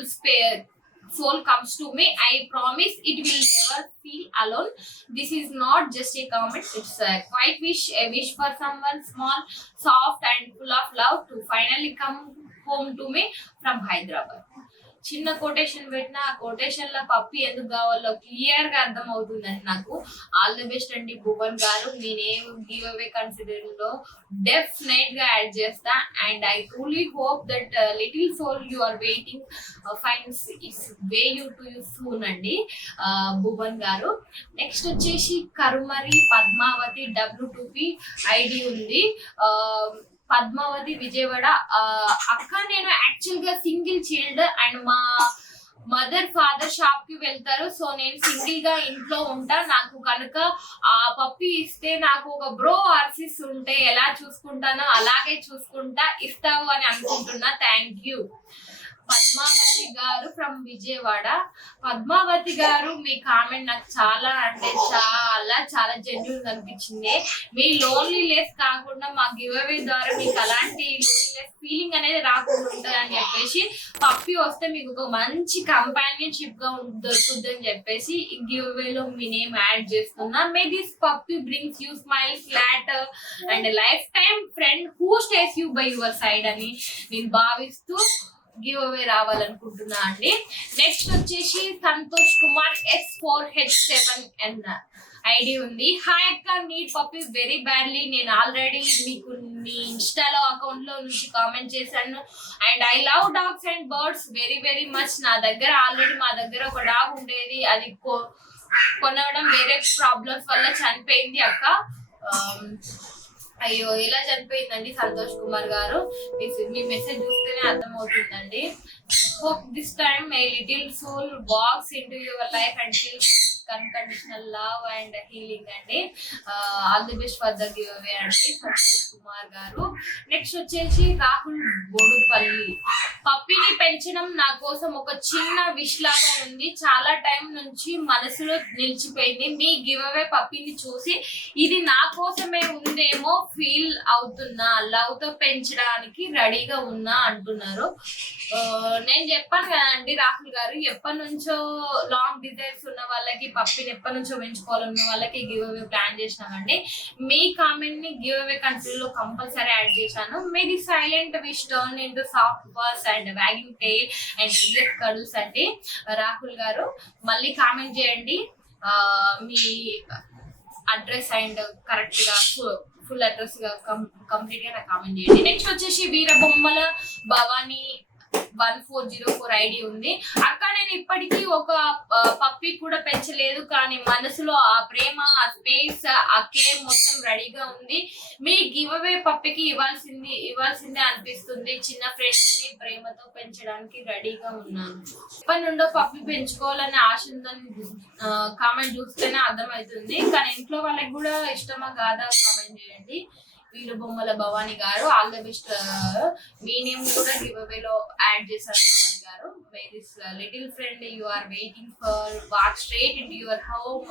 soul comes to me, I promise it will never feel alone. This is not just a comment, it's a quiet wish, a wish for someone small, soft and full of love to finally come home to me from Hyderabad. చిన్న కొటేషన్ పెట్టిన ఆ కొటేషన్ లో పప్పి ఎందుకు కావాలో క్లియర్ గా అర్థం అవుతుందండి నాకు. ఆల్ ది బెస్ట్ అండి భువన్ గారు. మీ నేమ్ గివ్ అవే కన్సిడర్ లో డెఫినెట్ గా యాడ్ చేస్తా. And I truly hope that little soul you are waiting finds its way you to you soon అండి భువన్ గారు. నెక్స్ట్ వచ్చేసి కరుమరి పద్మావతి W2P ఐడి ఉంది. పద్మావతి విజయవాడ. అక్క నేను యాక్చువల్ గా సింగిల్ చైల్డ్ అండ్ మా మదర్ ఫాదర్ షాప్ కి వెళ్తారు. సో నేను సింగిల్ గా ఇంట్లో ఉంటా. నాకు కనుక ఆ పప్పి ఇస్తే నాకు ఒక బ్రో ఆర్సిస్ ఉంటే ఎలా చూసుకుంటానో అలాగే చూసుకుంటా. ఇస్తావు అని అనుకుంటున్నా. Thank you. పద్మావతి గారు ఫ్రమ్ విజయవాడ. పద్మావతి గారు మీ కామెంట్ నాకు చాలా అంటే చాలా చాలా జెన్యూన్ అనిపించింది. మీ లోన్లీనెస్ కాకుండా మా గివ్ అవే ద్వారా మీకు అలాంటి లోన్లీనెస్ ఫీలింగ్ అనేది రాకుండా ఉంటుంది అని చెప్పేసి, పప్పి వస్తే మీకు ఒక మంచి కంపానియన్షిప్ గా దొరుకుతుంది అని చెప్పేసి గివ్ అవేలో మీ నేమ్ యాడ్ చేస్తున్నా. May this puppy brings you smile flat and lifetime friend who stays you by your side అని నేను భావిస్తూ గివ్ అవే రావాలనుకుంటున్నా అండి. నెక్స్ట్ వచ్చేసి సంతోష్ కుమార్ S4H7N ఐడి ఉంది. హాయ్ అక్క, నీడ్ పప్పి వెరీ బ్యాడ్లీ. నేను ఆల్రెడీ మీకు మీ ఇన్స్టాలో అకౌంట్ లో నుంచి కామెంట్ చేశాను. And I love dogs and birds very very much. నా దగ్గర ఆల్రెడీ మా దగ్గర ఒక డాగ్ ఉండేది, అది కొనడం వేరే ప్రాబ్లమ్స్ వల్ల చనిపోయింది అక్క. అయ్యో, ఎలా చనిపోయిందండి సంతోష్ కుమార్ గారు? మీ మెసేజ్ చూస్తేనే అర్థమవుతుందండి. Hope this time a little soul walks into your life and feels unconditional love and healing అండి. All the best for the giveaway అండి సంతోష్ కుమార్ గారు. నెక్స్ట్ వచ్చేసి రాహుల్ బోడుపల్లి. పప్పిని పెంచడం నా కోసం ఒక చిన్న విష్ లాగా ఉంది. చాలా టైం నుంచి మనసులో నిలిచిపోయింది. మీ గివ్ అవే పప్పిని చూసి ఇది నా కోసమే ఉందేమో ఫీల్ అవుతున్నా. లవ్ తో పెంచడానికి రెడీగా ఉన్నా అంటున్నారు. నేను చెప్పాను కదండి రాహుల్ గారు, ఎప్పటి నుంచో లాంగ్ డిజైర్స్ ఉన్న వాళ్ళకి, పప్పిని ఎప్పటి నుంచో పెంచుకోవాలన్న వాళ్ళకి గివ్ అవే ప్లాన్ చేసినామండి. మీ కామెంట్ ని గివ్ అవే కంట్రీలో కంపల్సరీ యాడ్ చేశాను. మీది silent wish turn into soft bus and wagging tail and real cuddles అండి. రాహుల్ గారు మళ్ళీ కామెంట్ చేయండి, మీ అడ్రస్ అండ్ కరెక్ట్ గా ఫుల్ అడ్రస్ గా కంప్లీట్ గా నాకు కామెంట్ చేయండి. నెక్స్ట్ వచ్చేసి వీరబొమ్మల భవానీ 1404 ఐడి ఉంది. అక్క, నేను ఇప్పటికీ ఒక పప్పి కూడా పెంచలేదు, కానీ మనసులో ఆ ప్రేమ, ఆ స్పేస్, ఆ కేర్ మొత్తం రెడీగా ఉంది. మీ గివ్ అవే పప్పికి ఇవ్వాల్సిందే అనిపిస్తుంది. చిన్న ఫ్రెండ్స్ ని ప్రేమతో పెంచడానికి రెడీగా ఉన్నాను. ఎప్పటి నుండో పప్పి పెంచుకోవాలని ఆశ ఉందని కామెంట్ చూస్తేనే అర్థమవుతుంది. కానీ ఇంట్లో వాళ్ళకి కూడా ఇష్టమా కాదా కామెంట్ చేయండి. Veerabommala Bhavani garu, all the best. మీ నేమ్ కూడా గివ్ అవేలో యాడ్ చేశారు Bhavani garu. May this little friend you are waiting for walk straight in your home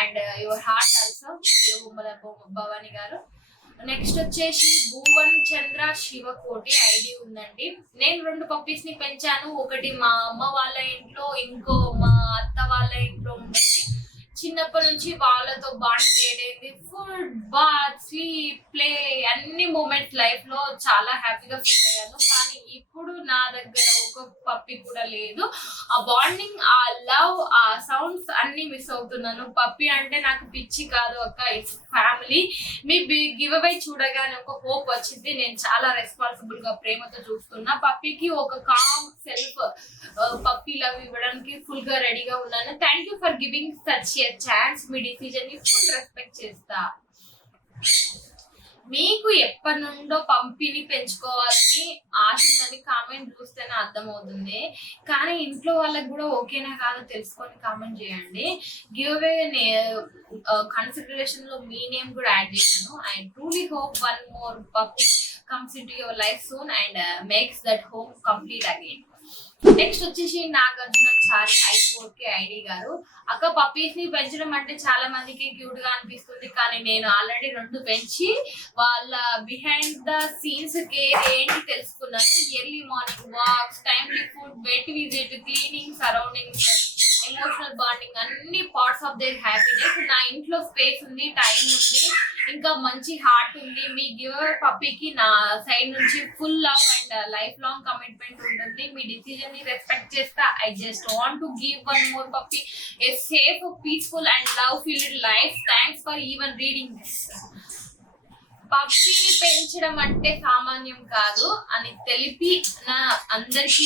and your heart also. Veerabommala Bhavani garu. Next వచ్చేసి భువన్ చంద్ర శివకోటి ఐడి ఉందండి. నేను 2 పప్పీస్ ని పెంచాను. ఒకటి మా అమ్మ వాళ్ళ ఇంట్లో, ఇంకో మా అత్త వాళ్ళ ఇంట్లో ఉండేది. చిన్నప్పటి నుంచి వాళ్ళతో బాండ్ క్రియేట్ అయింది. ఫుడ్, బాత్, స్లీప్, ప్లే అన్ని మూమెంట్స్ లైఫ్ లో చాలా హ్యాపీగా ఫీల్ అయ్యాను. కానీ ఇప్పుడు నా దగ్గర ఒక పప్పి కూడా లేదు. ఆ బాండింగ్, ఆ లవ్, ఆ సౌండ్స్ అన్ని మిస్ అవుతున్నాను. పప్పి అంటే నాకు పిచ్చి కాదు అక్క, it's family. Me give away చూడగానే ఒక హోప్ వచ్చింది. నేను చాలా రెస్పాన్సిబుల్ గా ప్రేమతో చూస్తున్నా. పప్పికి ఒక కామ్ సెల్ఫ్ పప్పి లవ్ ఇవ్వడానికి ఫుల్ గా రెడీగా ఉన్నాను. Thank you for giving such a chance. Me decision ని ఫుల్ రెస్పెక్ట్ చేస్తా. మీకు ఎప్పటి నుండో పంపిని పెంచుకోవాలని ఆశ ఉందని కామెంట్ చూస్తేనే అర్థమవుతుంది. కానీ ఇంట్లో వాళ్ళకి కూడా ఓకేనా కాదో తెలుసుకొని కామెంట్ చేయండి. గివ్ అవే కన్సిడరేషన్ లో మీ నేమ్ కూడా యాడ్ చేశాను. I truly hope one more puppy comes in to your life soon and makes that home complete again. Next వచ్చేసి నాగార్జునాచారి I4K ఐడి గారు. అక్క, పప్పీస్ ని పెంచడం అంటే చాలా మందికి క్యూట్ గా అనిపిస్తుంది, కానీ నేను ఆల్రెడీ 2 పెంచి వాళ్ళ బిహైండ్ ద సీన్స్ కేర్ ఏంటి తెలుసుకున్నాను. Early morning walks, timely food, vet visit, cleaning, surroundings, emotional bonding అన్ని పార్ట్స్ ఆఫ్ దేర్ హ్యాపీనెస్. నా ఇంట్లో స్పేస్ ఉంది, టైం ఉంది, ఇంకా మంచి హార్ట్ ఉంది. మీ గివ్ అవే పప్పీకి నా సైడ్ నుంచి full love and lifelong commitment ఉంటుంది. మీ డిసిజన్ ని రెస్పెక్ట్ చేస్తా. I just want to give one more puppy a safe, peaceful and love filled life. Thanks for even reading this. పప్పీని పెంచడం అంటే సామాన్యం కాదు అని తెలిపి నా అందరికి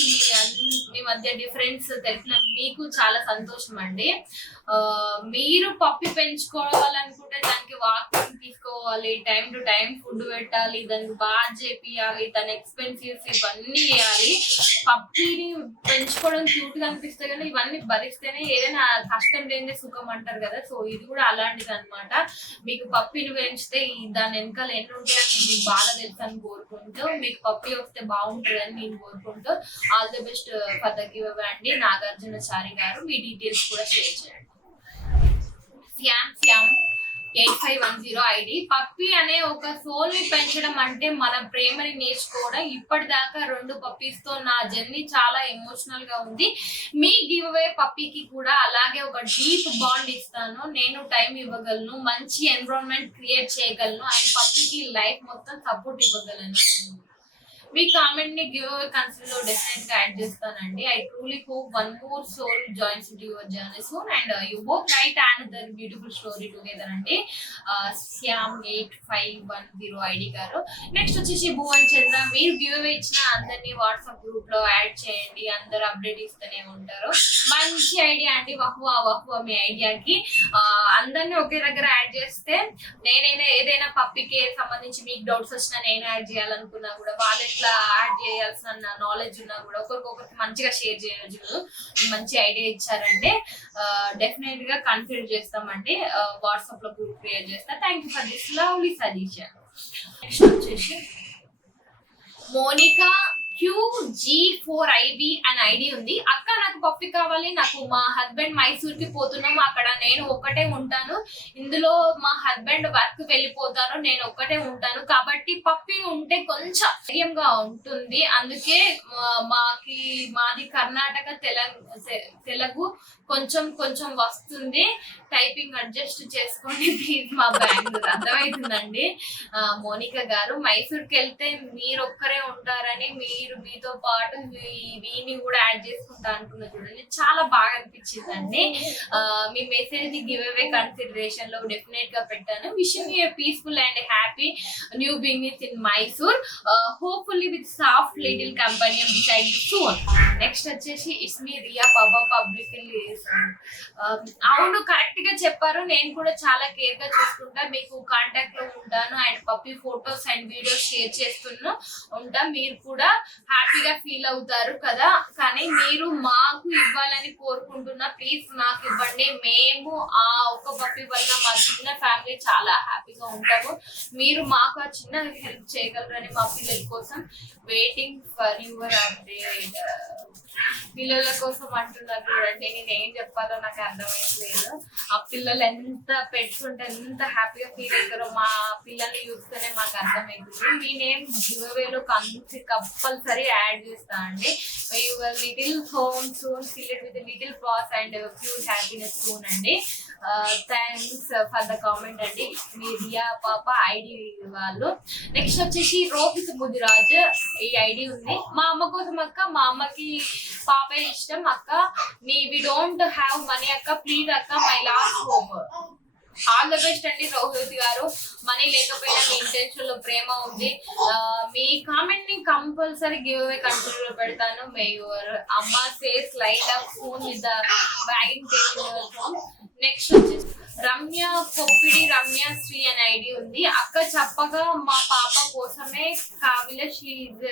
మీ మధ్య డిఫరెన్స్ తెలిసిన మీకు చాలా సంతోషం అండి. మీరు పప్పి పెంచుకోవాలనుకుంటే దానికి వాకింగ్ తీసుకోవాలి, టైం టు టైం ఫుడ్ పెట్టాలి, దానికి బాగా చేపియాలి, దాని ఎక్స్పెన్సివ్స్ ఇవన్నీ చేయాలి. పప్పిని పెంచుకోవడం క్యూట్ గా అనిపిస్తాయి కానీ ఇవన్నీ భరిస్తేనే ఏదైనా కష్టం లేని సుఖం అంటారు కదా. సో ఇది కూడా అలాంటిది అనమాట. మీకు పప్పిని పెంచితే దాని వెనకాల ఎన్ని ఉంటాయని మీకు బాగా తెలుసు అని కోరుకుంటూ, మీకు పప్పి వస్తే బాగుంటుందని నేను కోరుకుంటూ, all the best for the giveaway అండి. నాగార్జునచారి గారు మీ డీటెయిల్స్ కూడా షేర్ చేయండి. శ్యామ్ 8510 ఐడి. పప్పి అనే ఒక సోల్ ని పెంచడం అంటే మన ప్రేమని నేర్చుకోవడం. ఇప్పటిదాకా 2 పప్పీస్ తో నా జర్నీ చాలా ఎమోషనల్ గా ఉంది. మీ గివ్ అవే పప్పీకి కూడా అలాగే ఒక డీప్ బాండ్ ఇస్తాను. నేను టైం ఇవ్వగలను, మంచి ఎన్విరాన్మెంట్ క్రియేట్ చేయగలను అండ్ పప్పీకి లైఫ్ మొత్తం సపోర్ట్ ఇవ్వగలను. మీ కామెంట్ ని గివ్ అవే కన్సిడర్ లో డెఫినెట్ గా యాడ్ చేస్తానండి. I truly hope one more soul joins into your journey soon and you both write another beautiful story together అండి. శ్యామ్ 8510 ఐడి గారు. నెక్స్ట్ వచ్చేసి భువన్ చంద్ర. మీరు గివ్ అవే ఇచ్చిన అందరినీ వాట్సాప్ గ్రూప్ లో యాడ్ చేయండి, అందరు అప్డేట్ ఇస్తూనే ఉంటారు. మంచి ఐడియా అండి, వహువా మీ ఐడియాకి. అందరినీ ఒకే దగ్గర యాడ్ చేస్తే నేనైనా ఏదైనా పప్పికి సంబంధించి మీకు డౌట్స్ వచ్చినా నేను యాడ్ చేయాలనుకున్నా కూడా వాళ్ళు ఇట్లా యాడ్ చేయాల్సిన నాలెడ్జ్ ఉన్నా కూడా ఒకరికొకరికి మంచిగా షేర్ చేయొచ్చు. మంచి ఐడియా ఇచ్చారంటే డెఫినెట్ గా కన్సిడర్ చేస్తామండి. వాట్సాప్ లో గ్రూప్ క్రియేట్ చేస్తా. Thank you for this lovely suggestion. Next వచ్చేసి మోనికా QG4IB అని ఐడి ఉంది. అక్క నాకు పప్పి కావాలి, నాకు మా హస్బెండ్ మైసూర్ కి పోతున్నాము, అక్కడ నేను ఒక్కటే ఉంటాను, ఇందులో మా హస్బెండ్ వర్క్ వెళ్ళిపోతాను, నేను ఒక్కటే ఉంటాను, కాబట్టి పప్పి ఉంటే కొంచెం ధైర్యంగా ఉంటుంది. అందుకే మాది కర్ణాటక తెలుగు కొంచెం కొంచెం వస్తుంది, టైపింగ్ అడ్జస్ట్ చేసుకోండి ప్లీజ్. మా బెంగళూరు అర్థమవుతుందండి. మోనికా గారు, మైసూర్కి వెళ్తే మీరు ఒక్కరే ఉంటారని మీతో పాటు వీని కూడా యాడ్ చేసుకుంటా అనుకున్నా చూడండి, చాలా బాగా అనిపించిందండి. మీ మెసేజ్ ని గివ్ అవే కన్సిడరేషన్ లో డెఫినెట్ గా పెట్టాను. Wishing you peaceful and happy new beginnings in Mysore, hopefully with soft little company beside soon. Next వచ్చేసి ఇట్స్ మీ రియా పాపా పబ్లిక్లీ. అవును, కరెక్ట్ గా చెప్పారు. నేను కూడా చాలా కేర్ గా చూసుకుంటా, మీకు కాంటాక్ట్ లో ఉంటాను and puppy photos and videos share చేస్తున్నా ఉంటా. మీరు కూడా హ్యాపీగా ఫీల్ అవుతారు కదా, కానీ మీరు మాకు ఇవ్వాలని కోరుకుంటున్నా, ప్లీజ్ నాకు ఇవ్వండి. మేము ఆ ఒక్క పప్పి వల్ల మా చిన్న ఫ్యామిలీ చాలా హ్యాపీగా ఉంటాము. మీరు మాకు ఆ చిన్న హెల్ప్ చేయగలరని మా పిల్లల కోసం వెయిటింగ్ ఫర్ యువర్ అప్డేట్. పిల్లల కోసం అంటున్నారు చూడండి, నేను ఏం చెప్పాలో నాకు అర్థమైతలేదు. ఆ పిల్లలు ఎంత పెట్టుకుంటే ఎంత హ్యాపీగా ఫీల్ అవుతారో మా పిల్లల్ని చూస్తేనే మాకు అర్థమవుతుంది. మీ నేమ్ గివ్ అవేలో కంపల్సరీ యాడ్ చేస్తా అండి. Your little home soon, fill with little pass and pure happiness soon అండి. థ్యాంక్స్ ఫర్ ద కామెంట్ అండి. మీ రియా పాప ఐడి వాళ్ళు. నెక్స్ట్ వచ్చేసి రోహిత్ ముదిరాజ్ ఈ ఐడి ఉంది. మా అమ్మ కోసం అక్క, మా అమ్మకి పాపే ఇష్టం అక్క, వి డోంట్ హ్యావ్ మనీ అక్క, ప్లీజ్ అక్క my last hope. All the best అండి రోహిత్ గారు. మనీ లేకపోయినా మీ ఇంటెన్షన్ లో ప్రేమ ఉంది. మీ కామెంట్ ని కంపల్సరీ గివ్ అవే కన్సిడర్ లో పెడతాను. మే యువర్ అమ్మ says light up phone with the bagging table. Next వచ్చేసి రమ్య కొప్పిడి రమ్య శ్రీ అనే ఐడి ఉంది. అక్క చెప్పగా మా పాప కోసమే Kavila, she is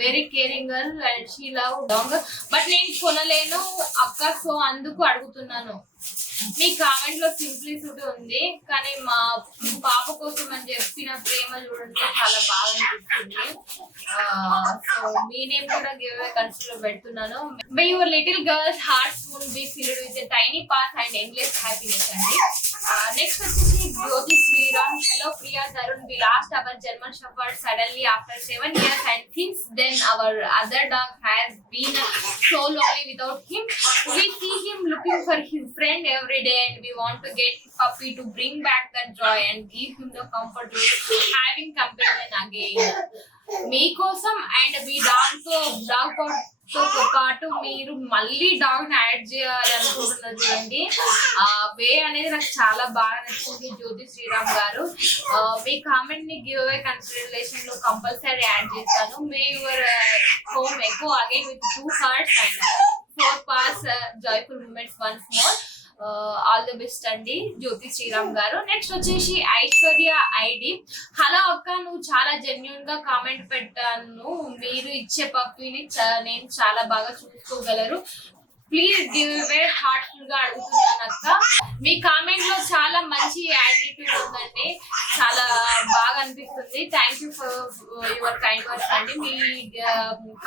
very caring girl and she love dog, but నేను కొనలేను అక్క, సో అందుకు అడుగుతున్నాను. మీ కామెంట్ లో సింప్లిసిటీ ఉంది, కానీ మా పాప కోసం అని చెప్పిన ప్రేమ చూడండి చాలా బాగా అనిపిస్తుంది. సో మీ నేమ్ కూడా గివ్ అవే కన్సిడర్ లో పెడుతున్నాను. May your little girls hearts would be filled with tiny paws and endless happiness అండి. నెక్స్ట్ వచ్చేసి Jyothi Sriram. Hello Priya Tarun, we lost our German Shepherd suddenly after 7 years and since then our other dog has been so lonely without him. We see him looking for his friend every day and we want to get puppy to bring back that joy and give him the comfort of having companion again. మీకోసం అండ్ మీ డాగ్ తో పాటు మీరు మళ్ళీ డాగ్ ని యాడ్ చేయాలనుకుంటున్నారు చూడండి. వే అనేది నాకు చాలా బాగా నచ్చింది జ్యోతి శ్రీరామ్ గారు. మీ కామెంట్ ని గివ్ అవే కన్సిడరేషన్ లో కంపల్సరీ యాడ్ చేస్తాను. May your home echo again with 2 hearts and 4 paws joyful moments once more. All the best అండి జ్యోతి శ్రీరామ్ గారు. నెక్స్ట్ వచ్చేసి ఐశ్వర్య ఐడి. హలో అక్క, నువ్వు చాలా జెన్యున్ గా కామెంట్ పెట్టాను. మీరు ఇచ్చే పప్పిని నేను చాలా బాగా చూసుకోగలరు. ప్లీజ్ గివ్ అవే హార్ట్ఫుల్ గా అడుగుతున్నాను అక్క. మీ కామెంట్ లో చాలా మంచి యాటిట్యూడ్ ఉందండి, చాలా బాగా అనిపిస్తుంది. Thank you for your kind words అండి. మీ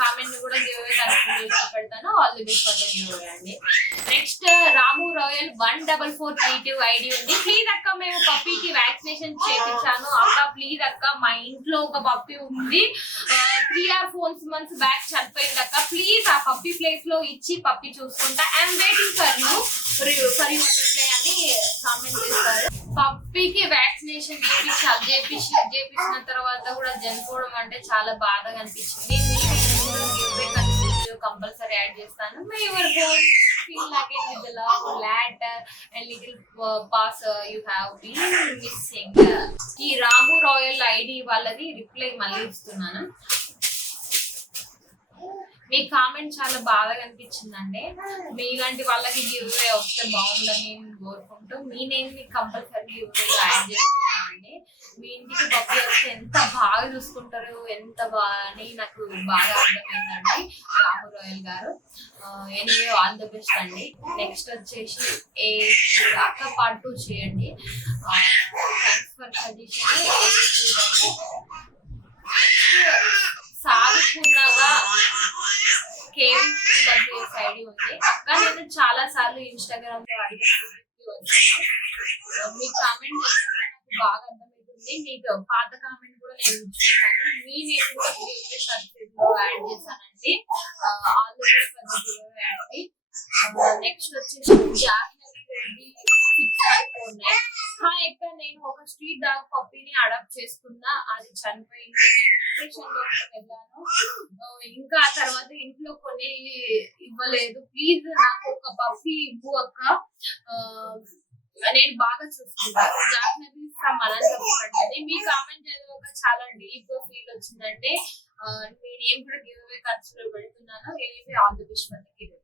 కామెంట్ కూడా గివ్ అవే పెడతాను. All the best for the giveaway అండి. నెక్స్ట్ రాము రాయల్ 14432 ఐడి ఉంది. ప్లీజ్ అక్క మేము పప్పీకి వ్యాక్సినేషన్ చేయించాను అక్క. ప్లీజ్ అక్క మా ఇంట్లో ఒక పప్పీ ఉంది, 3 or 4 months బ్యాక్ చనిపోయింది అక్క. ప్లీజ్ ఆ పప్పీ ప్లేస్ లో ఇచ్చి పప్పీ చూసుకుంటా. I'm waiting for you for your reply అని కామెంట్ చేస్తారు. పప్పీకి వ్యాక్సినేషన్ చేపించిన తర్వాత కూడా చనిపోవడం అంటే చాలా బాధగా అనిపించింది. కంపల్సరీ యాడ్ చేస్తాను. feel again with the love, ladder and little pass you have been missing. ఈ రాము రాయల్ ఐడి వాళ్ళది రిప్లై మళ్ళీ ఇస్తున్నాను. మీ కామెంట్ చాలా బాగా అనిపించిందండి. మీలాంటి వాళ్ళకి గివ్ అవే వస్తే బాగుందని కోరుకుంటూ మీ నేమ్ ని కంపల్సరీ గివ్ అవే యాడ్ చేస్తున్నానండి. మీ ఇంటికి పప్పి వస్తే ఎంత బాగా చూసుకుంటారు, ఎంత బాగా అని నాకు బాగా అర్థమైందండి Ramu Royal garu. Anyway all the best అండి. నెక్స్ట్ వచ్చేసి అక్క పార్ట్ 2 చేయండి. Thanks for suggestion. సాగుకున్నగా కేవీడబ్ల్యూఎస్ ఐడి ఉంది అక్క. నేను చాలా సార్లు ఇన్స్టాగ్రామ్ లో అడిగాను, మీ కామెంట్ నాకు బాగా అర్థమవుతుంది. మీకు పాత కామెంట్ కూడా నేను చూసాను. మీ నేను కూడా యాడ్ చేశానండి. All the best for the add. Next వచ్చేసి జాహ్నవి రెడ్డి 6549. హాయ్ అక్క, నేను ఒక స్ట్రీట్ డాగ్ పప్పీని అడాప్ట్ చేసుకున్నా, అది చనిపోయింది. వెళ్ళాను, ఇంకా ఆ తర్వాత ఇంట్లో కొన్ని ఇవ్వలేదు. ప్లీజ్ నాకు ఒక పప్పీ ఇవ్వు అక్క, నేను బాగా చూసుకుంటాను. జాహ్నవి ఫ్రమ్ అనంతపురం. మీ కామెంట్ చదివాక చాలా డీప్ గా ఫీల్ వచ్చిందంటే నేను ఏం కూడా గివ్ అవే ఖర్చులో పెడుతున్నాను. Anyway all the best for the give away.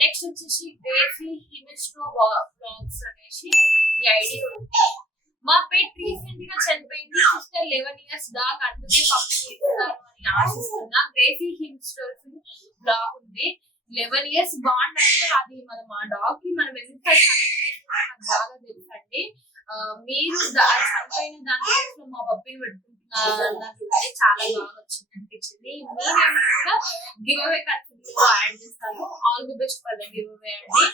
Next వచ్చేసి గ్రేసీ హిమిస్ట్రో బ్లాగ్స్ అనేసి ఈ ఐడి ఉంది. మా పెట్ రీసెంట్ గా చనిపోయింది సిస్టర్, 11 years డాగ్, అందుకే పప్పి ఇస్తాను అని ఆశిస్తున్నా. గ్రేసీ హిమిస్ట్రోస్ బ్లాగ్ ఉంది. 11 years బాండ్ అంటే అది మనం ఆ డాగ్ కి మనం ఎంత నాకు బాగా తెలుసండి. మీరు చనిపోయిన దానికోసం మా పప్పిని పెట్టుకుంటున్నారు, చాలా బాగా వచ్చింది అనిపించింది. మీరు గివ్ అవే కంటిన్యూ యాడ్ చేస్తాను. All the best for the giveaway అండి.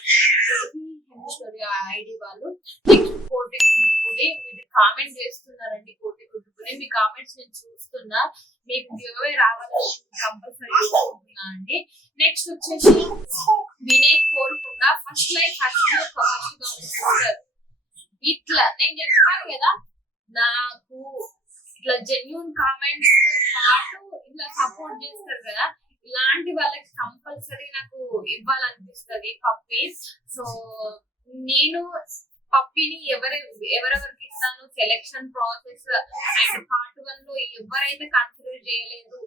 ఐడి వాళ్ళు. నెక్స్ట్ కోటి గుడ్డుపూడి, మీరు కామెంట్ చేస్తున్నారండి. కోటి గుడ్డుపూడి మీ కామెంట్స్ నేను చూస్తున్నా, మీకు గివ్ అవే రావాలని కంపల్సరీ కోరుకుంటున్నా అండి. నెక్స్ట్ వచ్చేసి వినయ్ కోరుకుండా ఫస్ట్ లైక్ ఇట్లా నేను చెప్పాను కదా, నాకు ఇట్లా జెన్యూన్ కామెంట్స్ పాటు ఇట్లా సపోర్ట్ చేస్తారు కదా, ఇలాంటి వాళ్ళకి కంపల్సరీ నాకు ఇవ్వాలనిపిస్తుంది పప్పి. సో నేను పప్పిని ఎవరెవరికి ఇస్తాను, సెలెక్షన్ ప్రాసెస్ అండ్ పార్ట్ 1 లో ఎవరైతే కన్సిడర్ చేయలేదు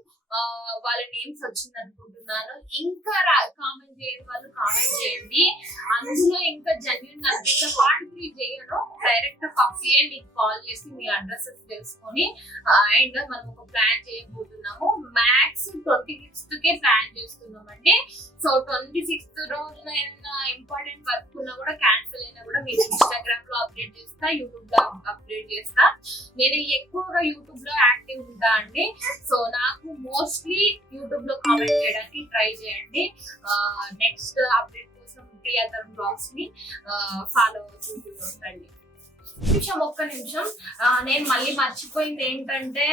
వాళ్ళ నేమ్స్ వచ్చింది అనుకుంటున్నాను. ఇంకా కామెంట్ చేయని వాళ్ళు కామెంట్ చేయండి. అందులో ఇంకా జెన్యూన్ అనిపిస్తే పార్ట్ 3 చేయను, డైరెక్ట్ పప్పియే మీకు కాల్ చేసి మీ అడ్రసెస్ తెలుసుకొని అండ్ మనం ఒక ప్లాన్ చేయబోతున్నాము. మ్యాక్స్ 26th కే ప్లాన్ చేస్తున్నామండి. సో 26th రోజున ఏమైనా ఇంపార్టెంట్ వర్క్ ఉన్నా కూడా క్యాన్సిల్ అయినా కూడా మీరు ఇన్స్టాగ్రామ్ లో అప్డేట్ చేస్తా, యూట్యూబ్ లో అప్డేట్ చేస్తా. నేను ఎక్కువగా యూట్యూబ్ లో యాక్టివ్ ఉంటా అండి. సో నాకు మోస్ట్లీ యూట్యూబ్ లో కామెంట్ చేయడానికి ట్రై చేయండి. నెక్స్ట్ అప్డేట్ కోసం ప్రియతరం బ్లాగ్స్ ని ఫాలో అవుతూ ఉండండి. ఒక్క నిమిషం, నేను మళ్ళీ మర్చిపోయింది ఏంటంటే,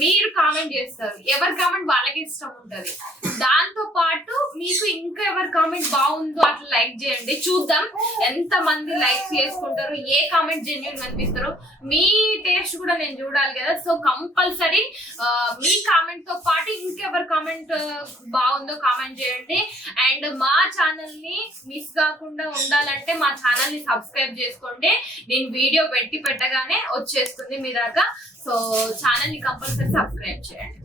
మీరు కామెంట్ చేస్తారు, ఎవరి కామెంట్ వాళ్ళకి ఇష్టం ఉంటది. దాంతో పాటు మీకు ఇంకా ఎవరి కామెంట్ బాగుందో అట్లా లైక్ చేయండి, చూద్దాం ఎంత మంది లైక్ చేసుకుంటారు, ఏ కామెంట్ జెన్యూన్ అనిపిస్తారో. మీ టేస్ట్ కూడా నేను చూడాలి కదా. సో కంపల్సరీ మీ కామెంట్ తో పాటు ఇంకెవరి కామెంట్ బాగుందో కామెంట్ చేయండి. అండ్ మా ఛానల్ ని మిస్ కాకుండా ఉండాలంటే మా ఛానల్ ని సబ్స్క్రైబ్ చేసుకోండి. నేను వీడియో పెట్టగానే వచ్చేస్తుంది మీ దాకా. సో ఛానల్ ని కంపల్సరీ సబ్స్క్రైబ్ చేయండి.